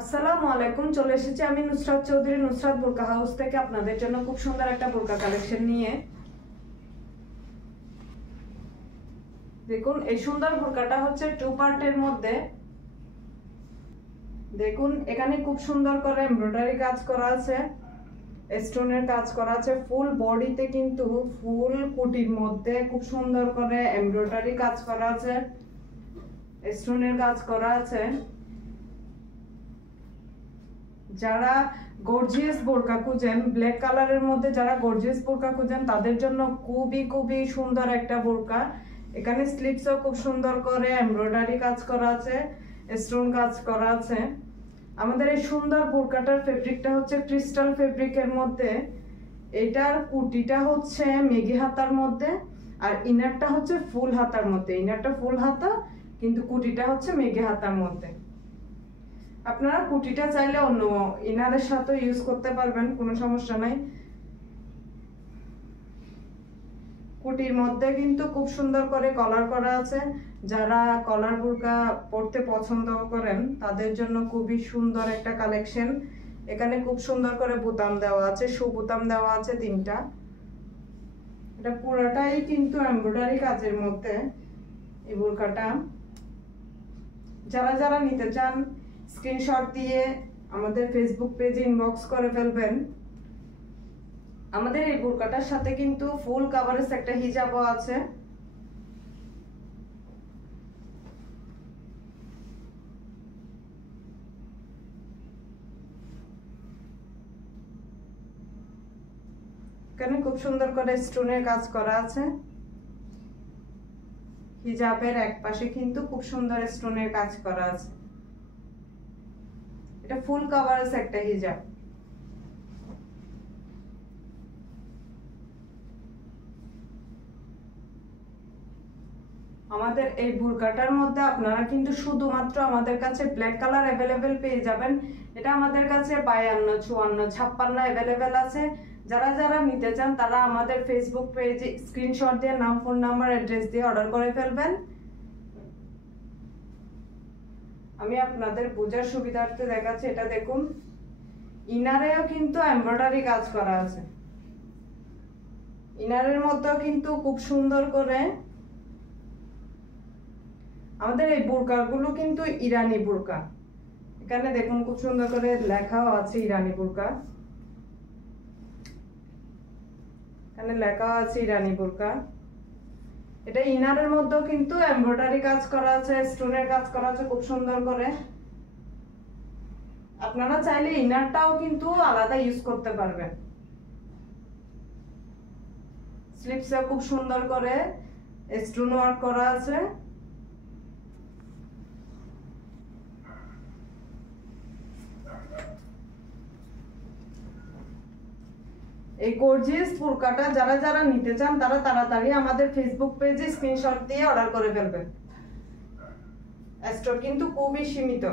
আসসালামু আলাইকুম। চলে এসেছি আমি নুসরাত চৌধুরী, নুসরাত বোরকা হাউস থেকে আপনাদের জন্য খুব সুন্দর একটা বোরকা কালেকশন নিয়ে। দেখুন এই সুন্দর বোরকাটা হচ্ছে 2 পার্টের মধ্যে। দেখুন এখানে খুব সুন্দর করে এমব্রয়ডারি কাজ করা আছে, স্টোনের কাজ করা আছে, ফুল বডিতে কিন্তু ফুল কুটির মধ্যে খুব সুন্দর করে এমব্রয়ডারি কাজ করা আছে, স্টোনের কাজ করা আছে। যারা গর্জিয়াস বোরকা খুঁজেন, ব্ল্যাক কালারের মধ্যে যারা গর্জিয়াস বোরকা খুঁজেন তাদের জন্য খুবই সুন্দর একটা বোরকা। এখানে স্লিপসও খুব সুন্দর করে এমব্রয়ডারি কাজ করা আছে, স্টোন কাজ করা আছে। আমাদের এই সুন্দর বোরকাটার ফেব্রিকটা হচ্ছে ক্রিস্টাল ফেব্রিকের মধ্যে। এটার কুটিটা হচ্ছে মেঘি হাতার মধ্যে, আর ইনারটা হচ্ছে ফুল হাতার মধ্যে। ইনারটা ফুল হাতা কিন্তু কুটিটা হচ্ছে মেঘি হাতার মধ্যে। আপনারা কুটিটা চাইলে অন্য ইনারের সাথে ইউজ করতে পারবেন, কোনো সমস্যা নাই। কুটির মধ্যে কিন্তু খুব সুন্দর করে কলার করা আছে। যারা কলার বোরকা পরতে পছন্দ করেন তাদের জন্য খুবই সুন্দর একটা কালেকশন। এখানে খুব সুন্দর করে বোতাম দেওয়া আছে, বোতাম দেওয়া আছে 3টা। এটা পুরোটাই কিন্তু এমব্রয়ডারি কাজের মধ্যে এই বোরকাটা। যারা নিতে চান স্ক্রিনশট দিয়ে আমাদের ফেসবুক পেজে ইনবক্স করে ফেলবেন। আমাদের এই বোরকাটার সাথে কিন্তু ফুল কভারেজ একটা হিজাবও আছে। এখানে খুব সুন্দর করে স্টোনের কাজ করা আছে। হিজাবের এক পাশে কিন্তু খুব সুন্দর স্টোনের কাজ করা আছে। এটা ফুল কভারেজ একটা হিজাব। আমাদের এই বোরকাটার মধ্যে আপনারা কিন্তু শুধুমাত্র আমাদের কাছে ব্ল্যাক কালার অ্যাভেলেবেল পেয়ে যাবেন। এটা আমাদের কাছে 52, 54, 56 অ্যাভেলেবেল আছে। যারা নিতে চান তারা আমাদের ফেসবুক পেজে স্ক্রিনশট দিয়ে নাম, ফোন নাম্বার, অ্যাড্রেস দিয়ে অর্ডার করে ফেলবেন। আমি আপনাদের বোঝার সুবিধার্থে দেখাচ্ছি। এটা দেখুন, ইনারেও কিন্তু এমব্রয়ডারি কাজ করা আছে। ইনারের মধ্যেও কিন্তু খুব সুন্দর করে আমাদের এই বোরকাগুলো কিন্তু ইরানি বোরকা। এখানে দেখুন খুব সুন্দর করে লেখাও আছে ইরানি বোরকা। এখানে লেখাও আছে ইরানি বোরকা। এটা ইনারের মধ্যেও কিন্তু এমব্রয়ডারি কাজ করা আছে, স্টোনের কাজ করা আছে খুব সুন্দর করে। আপনারা চাইলে ইনারটাও কিন্তু আলাদা ইউজ করতে পারবেন। স্লিপসে খুব সুন্দর করে স্টোন ওয়ার্ক করা আছে। এই গর্জিয়াস বোরকাটা যারা নিতে চান তারা তাড়াতাড়ি আমাদের ফেসবুক পেজে স্ক্রিনশট দিয়ে অর্ডার করে ফেলবেন। স্টক কিন্তু খুবই সীমিত।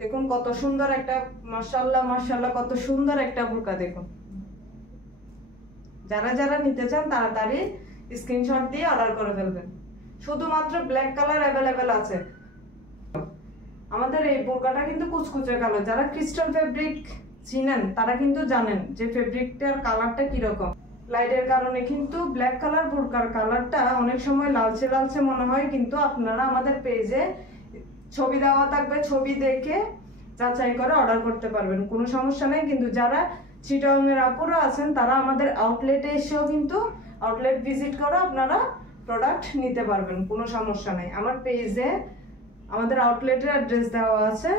দেখুন কত সুন্দর একটা, মাশাআল্লাহ কত সুন্দর একটা বোরকা। দেখুন যারা নিতে চান তাড়াতাড়ি স্ক্রিনশট দিয়ে অর্ডার করে ফেলবেন। শুধুমাত্র ব্ল্যাক কালার অ্যাভেলেবেল আছে। আমাদের এই বোরকাটা কিন্তু কুচকুচে কালো। যারা ক্রিস্টাল ফেব্রিক চিনেন তারা কিন্তু জানেন যে ফেব্রিকটার কালারটা কিরকম। লাইটের কারণে কিন্তু ব্ল্যাক কালার বোরকার কালারটা অনেক সময় লালচে মনে হয়, কিন্তু আপনারা আমাদের পেজে ছবি দেওয়া থাকবে, ছবি দেখে যাচাই করে অর্ডার করতে পারবেন, কোনো সমস্যা নেই। কিন্তু যারা চিটাগংয়ের আপুরা আছেন তারা আমাদের আউটলেটে এসেও কিন্তু আউটলেট ভিজিট করে আপনারা প্রোডাক্ট নিতে পারবেন, কোনো সমস্যা নেই। আমার পেজে আমাদের আউটলেটের অ্যাড্রেস দেওয়া আছে।